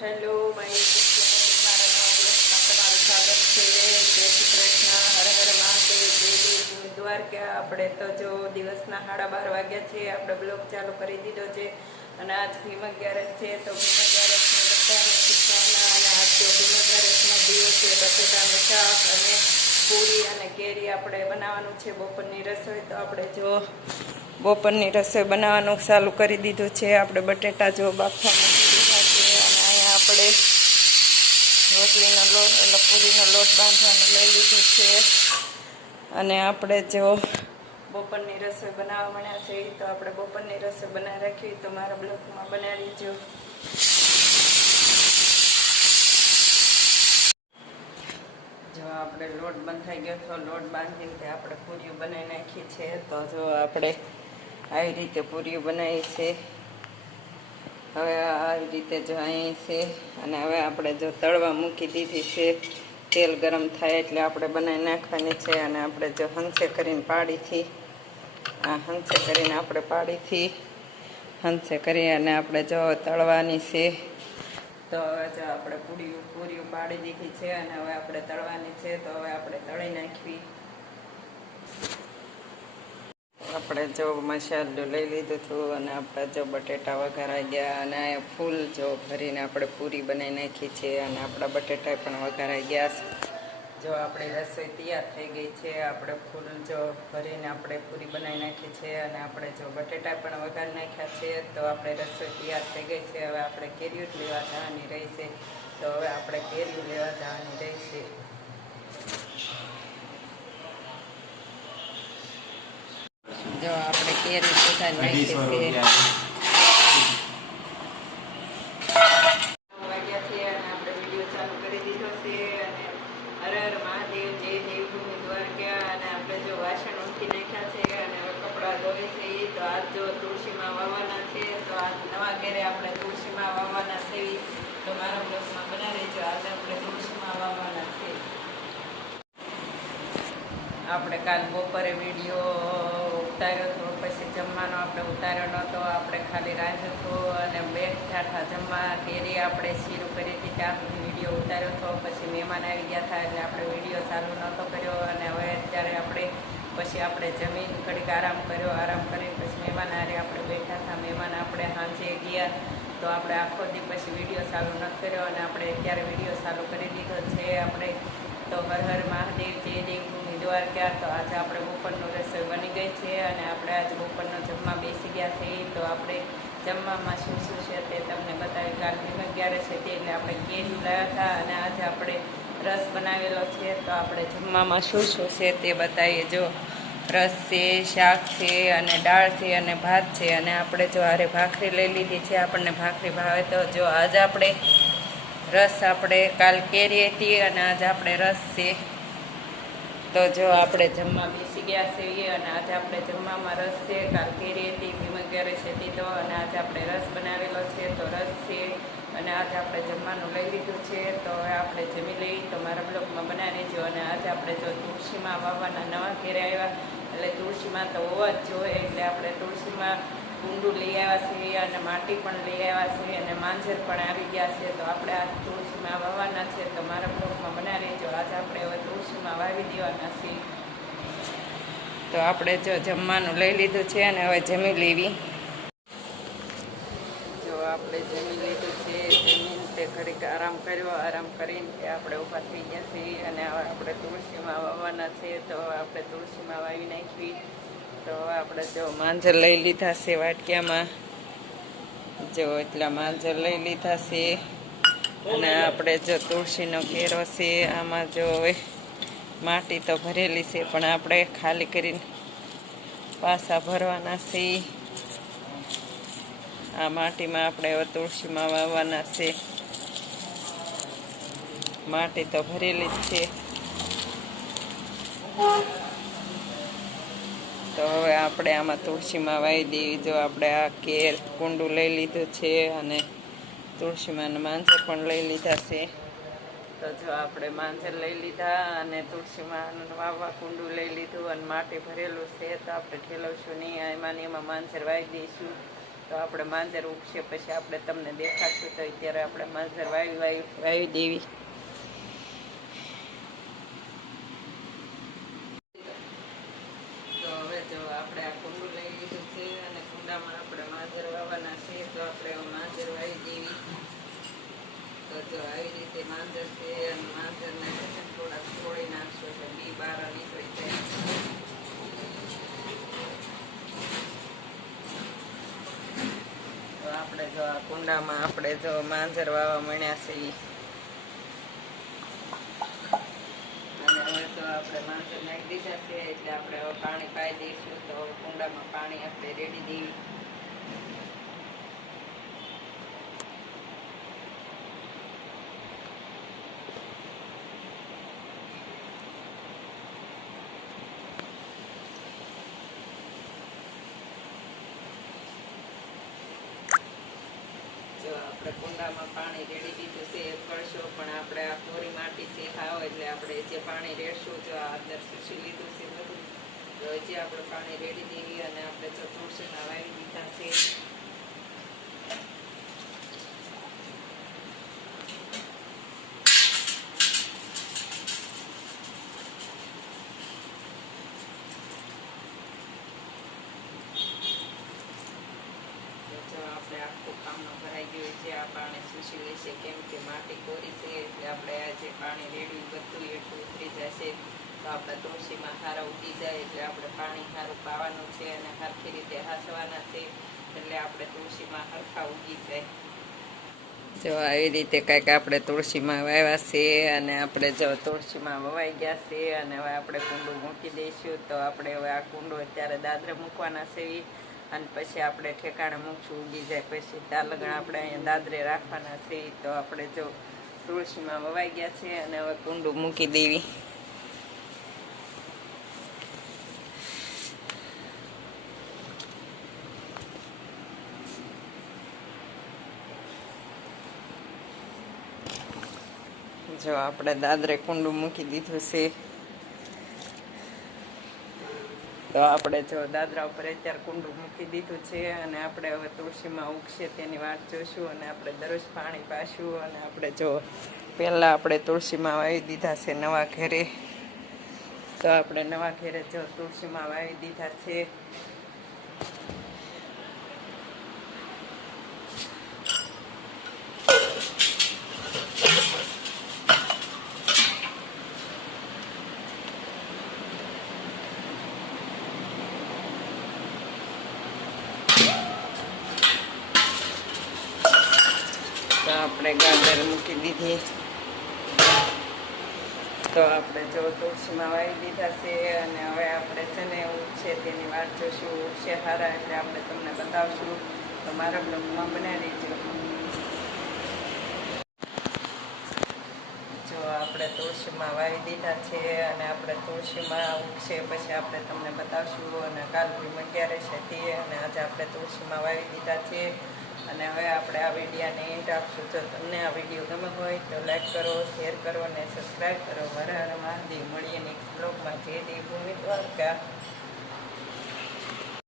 Hello, મારી મારા નવા બ્લોગમાં તમારું છે. જય શ્રી કૃષ્ણ. દ્વારકા આપણે તો જો દિવસના સાડા બાર વાગ્યા છે. આપણે બ્લોગ ચાલુ કરી દીધો છે અને આજ ભીમ અગિયારસ છે. તો ભીમ અગિયારસને બધાને શુભકામના અને આજ તો ભીમ અગિયારસનો દિવસ છે. બટેટાનું શાક અને પૂરી અને કેરી આપણે બનાવવાનું છે. બપોરની રસોઈ તો આપણે જો બપોરની રસોઈ બનાવવાનું ચાલુ કરી દીધું છે. આપણે બટેટા જો બાફવા મૂકી દીધા છે અને અહીંયા આપણે રોટલીનો લોટ એટલે પૂરીનો લોટ બાંધવાનું લઈ લીધું છે. અને આપણે જો બપોરની રસોઈ બનાવવા મળ્યા છે તો આપણે બપોરની રસોઈ બનાવી રાખી, તો મારા બ્લોકમાં બનાવી જો જો આપણે લોટ બંધ થઈ ગયો તો લોટ બાંધીને તે આપણે પૂરીઓ બનાવી નાખી છે. તો જો આપણે આવી રીતે પૂરીઓ બનાવી છે. હવે આવી રીતે જો અહીં છે અને હવે આપણે જો તળવા મૂકી દીધી છે, તેલ ગરમ થાય એટલે આપણે બનાવી નાખવાની છે અને આપણે જો હંસે કરીને પાડીથી, આ હંસે કરીને આપણે પાડીથી, હંસે કરી અને આપણે જો તળવાની છે, તો હવે જો આપણે પૂરી પૂરીઓ પાડી દીધી છે અને હવે આપણે તળવાની છે, તો હવે આપણે તળી નાખવી. આપણે જો મસાલો લઈ લીધું હતું અને આપણે જો બટેટા વઘારાઈ ગયા અને ફૂલ જો ભરીને આપણે પૂરી બનાવી નાખી છે અને આપણા બટેટા પણ વઘારાઈ ગયા છે. જો આપણી રસોઈ તૈયાર થઈ ગઈ છે, આપણે ફૂલ જો ભરીને આપણે પૂરી બનાવી નાખી છે અને આપણે જો બટેટા પણ વઘારી નાખ્યા છે, તો આપણે રસોઈ તૈયાર થઈ ગઈ છે. હવે આપણે કેરીઓ લેવા જવાની રહી છે તો હવે આપણે કેરીઓ લેવા જવાની રહેશે. જો આપણે કેરી સુધારી નાખી અઢીસો છે રૂપિયા વાગ્યા છે અને આપણે વીડિયો ચાલુ કરી દીધો છે અને હર હર મહાદેવ જય દેવભૂમિ દ્વારકા અને આપણે જો વાસણ ઊંઘી નાખ્યા છે અને હવે કપડાં ધોવે છે ઈ તો આજ જો તુલસીમાં વાવવાના છે તો આજ નવા ઘરે આપણે તુલસીમાં વાવવાના છે. ઈ તો મારા બ્લોગમાં બનાવી જો આજે આપણે તુલસીમાં વાવવાના છે. આપણે કાલ બપોરે વીડિયો ઉતાર્યો હતો. પછી જમવાનો આપણે ઉતાર્યો નહોતો. આપણે ખાલી રાંધ્યું હતું અને બે ઠાઠા જમવા કેરી આપણે શીરું કરી હતી. ત્યાં વીડિયો ઉતાર્યો હતો. પછી મહેમાન આવી ગયા હતા એટલે આપણે વીડિયો ચાલુ નહોતો કર્યો. અને હવે અત્યારે આપણે પછી આપણે જમીન ઘડીક આરામ કર્યો. આરામ કરી પછી મહેમાન હારે આપણે બેઠા હતા. મહેમાન આપણે સાંજે ગયા તો આપણે આખો દી પછી વીડિયો ચાલુ ન કર્યો અને આપણે અત્યારે વીડિયો ચાલુ કરી દીધો છે. આપણે તો હર હર મહાદેવ જય દેવભૂમિ દ્વારકા તો આજે આપણે બપોરનું રસોઈ બની ગઈ છે અને આપણે આજે બપોરનો જમવા બેસી ગયા છે. તો આપણે જમવામાં શું શું છે તે તમને બતાવી કાલ ભીમ અગિયારસ છે તે એટલે આપણે કેરી લાવ્યા હતા અને આજે આપણે રસ બનાવેલો છે. તો આપણે જમવામાં શું શું છે તે બતાવીએ. જો રસ છે, શાક છે અને દાળ છે અને ભાત છે અને આપણે જો હારે ભાખરી લઈ લીધી છે, આપણને ભાખરી ભાવે તો જો આજે આપણે રસ આપણે કાલ કેરી હતી અને આજે આપણે રસ છે. તો જો આપણે જમવા બેસી ગયા છીએ અને આજે આપણે જમવામાં રસ છે, કાલ કેરી હતી ઘેરે છે તો અને આજે આપણે રસ બનાવેલો છે, તો રસ છે અને આજે આપણે જમવાનું લઈ લીધું છે, તો હવે આપણે જમી લઈ તો મારા બ્લોગમાં બનાવી લેજો અને આજે આપણે જો તુલસીમાં વાવવાના નવા ઘેરે આવ્યા, એટલે તુલસીમાં તો હોવા જ જોઈએ, એટલે આપણે તુલસીમાં કુંડું લઈ આવ્યા છીએ અને માટી પણ લઈ આવ્યા છીએ અને માંજર પણ આવી ગયા છે, તો આપણે આ તુલસીમાં વાવવાના છે તો મારા બ્લોગમાં બનાવી લેજો આજે આપણે હવે તુલસીમાં વાવી દેવાના છીએ તો આપણે જો જમવાનું લઈ લીધું છે અને હવે જમી લેવી. જો આપણે જમી લીધું છે, જમીન તે ઘડીક આરામ કર્યો. આરામ કરીને તે આપણે ઊભા થઈ ગયા છીએ અને હવે આપણે તુલસીમાં વાવવાના છે, તો આપણે તુલસીમાં વાવી નાખવી તો આપણે જો માંજર લઈ લીધા છે વાટક્યામાં. જો એટલા માંજર લઈ લીધા છે. અને આપણે જો તુલસીનો ઘેરો છે, આમાં જો હવે માટી તો ભરેલી છે, પણ આપણે ખાલી કરીને પાસા ભરવાના છે આ માટીમાં આપણે હવે તુલસીમાં વાવવાના છે. માટી તો ભરેલી જ છે. તો હવે આપણે આમાં તુલસીમાં વાવી દેવી, જો આપણે આ કેર કુંડું લઈ લીધું છે અને તુલસીમાં માંજર પણ લઈ લીધા છે. તો જો આપણે માંજર લઈ લીધા અને તુલસીમાં વાવવા કુંડું લઈ લીધું અને માટી ભરેલું છે, તો આપણે ઠેલવશું નહીં. એમાં એમાં માંજર વાવી દઈશું. તો આપણે માંજર ઉગશે, પછી આપણે તમને દેખાડશું. તો અત્યારે આપણે માંજર વાવી વાવી વાવી દેવી તો હવે જો આપણે આ કુંડું લઈ લીધું છે અને કુંડામાં આપણે માંજર વાવવાના છે તો આપણે હવે માંજર વાવી દેવી તો આવી રીતે માંજર છે અને માંજરને છે ને થોડાક છોડી નાખશો એટલે બી બહાર નીકળી જાય તો આપણે જો આ કુંડામાં આપણે જો માંજર વાવા મળ્યા છે. અને હવે તો આપણે માંજર નાખી દીધા છે એટલે આપણે પાણી પાઈ દઈશું તો કુંડામાં પાણી આપણે રેડી દેવી જો આપણે કુંડામાં પાણી રેડી દીધું છે, એ કરશો, પણ આપણે આ કોરી માટી છે ખાવ એટલે આપણે જે પાણી રેડશું, જો આ અંદર સુસી લીધું છે બધું, તો હજી આપણે પાણી રેડી દેવી અને આપણે જો તુલસીના વાવી દીધા છે તો જો આપણે આખું કામનું ભરાઈ ગયું છે આ પાણી શોષી લેશે કેમ કે માટી કોરી છે એટલે આપણે આ જે પાણી રેડ્યું, બધું એટલું ઉતરી જશે. તો આપણા તુલસીમાં હારા ઉગી જાય એટલે આપણે પાણી સારું પાવાનું છે અને સરખી રીતે હાંસવાના છે એટલે આપણે તુલસીમાં હરખા ઉગી જાય. જો આવી રીતે કંઈક આપણે તુલસીમાં વાવ્યા છે અને આપણે જો તુલસીમાં વવાઈ ગયા છે અને હવે આપણે કુંડું મૂકી દઈશું, તો આપણે હવે આ કુંડું અત્યારે દાદરે મૂકવાના છે. અને પછી આપણે ઠેકાણે મૂકશું ઉગી જાય પછી તાલગણ આપણે અહીંયા દાદરે રાખવાના છે, તો આપણે જો તુલસીમાં વવાઈ ગયા છે અને હવે કુંડું મૂકી દેવી. જો આપણે દાદરે કુંડું મૂકી દીધું છે. તો આપણે જો દાદરા ઉપર અત્યારે કુંડું મૂકી દીધું છે અને આપણે હવે તુલસીમાં ઉગશે તેની વાત જોશું અને આપણે દરરોજ પાણી પાશું અને આપણે જો પહેલાં આપણે તુલસીમાં વાવી દીધા છે નવા ઘેરે. તો આપણે નવા ઘરે જો તુલસીમાં વાવી દીધા છે. આપણે ગાજર મૂકી દીધી. તો આપણે જો તુલસીમાં વાવી દીધા છે અને હવે આપણે છે ને ઉગશે તેની વાત જોશું. ઉગશે સારા એટલે આપણે તમને બતાવશું. તો મારા બ્લોગમાં બનાવી દેજો જો આપણે તુલસીમાં વાવી દીધા છે અને આપણે તુલસીમાં ઉગશે પછી આપણે તમને બતાવશું. અને કાલ પૂર્ણિમા ક્યારે છે તે. અને આજે આપણે તુલસીમાં વાવી દીધા છે. અને હવે આપણે આ વિડીયાને એન્ડ આપશું. જો તમને આ વીડિયો ગમે હોય તો લાઈક કરો, શેર કરો અને સબસ્ક્રાઈબ કરો. હર હર મહાદેવ. મળીએ નેક્સ્ટ બ્લોગમાં. જે દેવ ભૂમિ દ્વારકા.